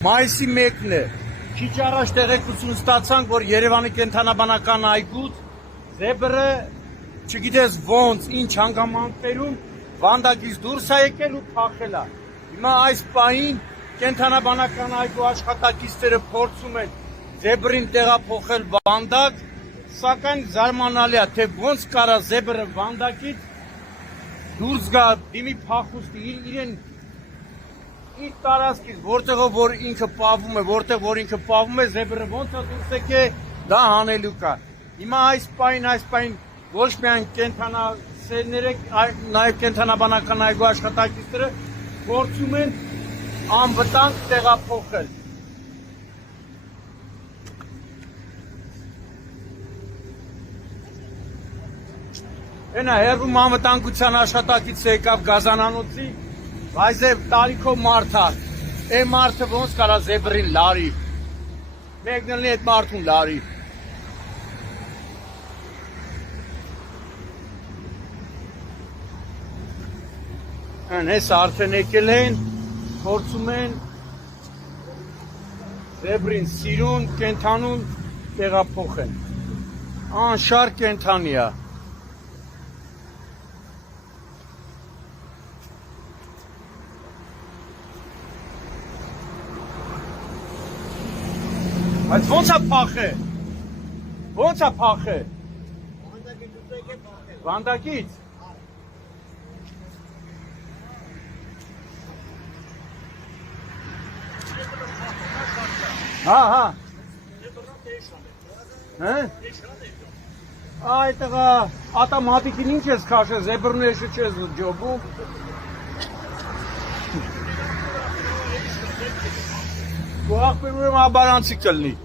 Մայիսի 1-ն է, քիչ առաջ տեղեկություն ստացանք, որ Երևանի կենդանաբանական այգուց զեբրը չգիտես ոնց, ինչ հանգամանքներում վանդակից դուրս է եկել ու փախել է։ Հիմա այս պահին կենդանաբանական այգու աշխատակիցները փորձում են զեբրին տեղափոխել վանդակ, սակայն զարմանալի է, թե ոնց կարա զեբրը վանդակից դուրս գա, դիմի փախուստի իրեն իր տարածքից, որտեղով որ ինքը պահվում է, որտեղ որ ինքը պահվում է, զեբրը ոնց է դուրս եկել, դա հանելուկ է։ Հիմա այս պահին ոչ միայն կենդանասերները, նաև կենդանաբանական այգու աշխատակիցները փորձում են անվտանգ տեղափոխել։ Այնա հեռվում անվտանգության աշխատակիցը եկավ գազանանոցի, բայց է տարիքով մարդ է, է մարդը ոնց կարա զեբրին լարի, մեկն էլ այդ մարդուն լարի։ Այս արդեն եկել են, փորձում են զեբրին սիրուն, կենդանուն տեղափոխեն, անշարժ կենդանի է։ Բայց ոնց է փախել, ոնց է փախել, վանդակից, հա, այդտեղա ատամատիկին ինչ ես կաշել, զեբրն էշը չես ջոբում, ու աղբերում եմ աբարանցիկ կլնի։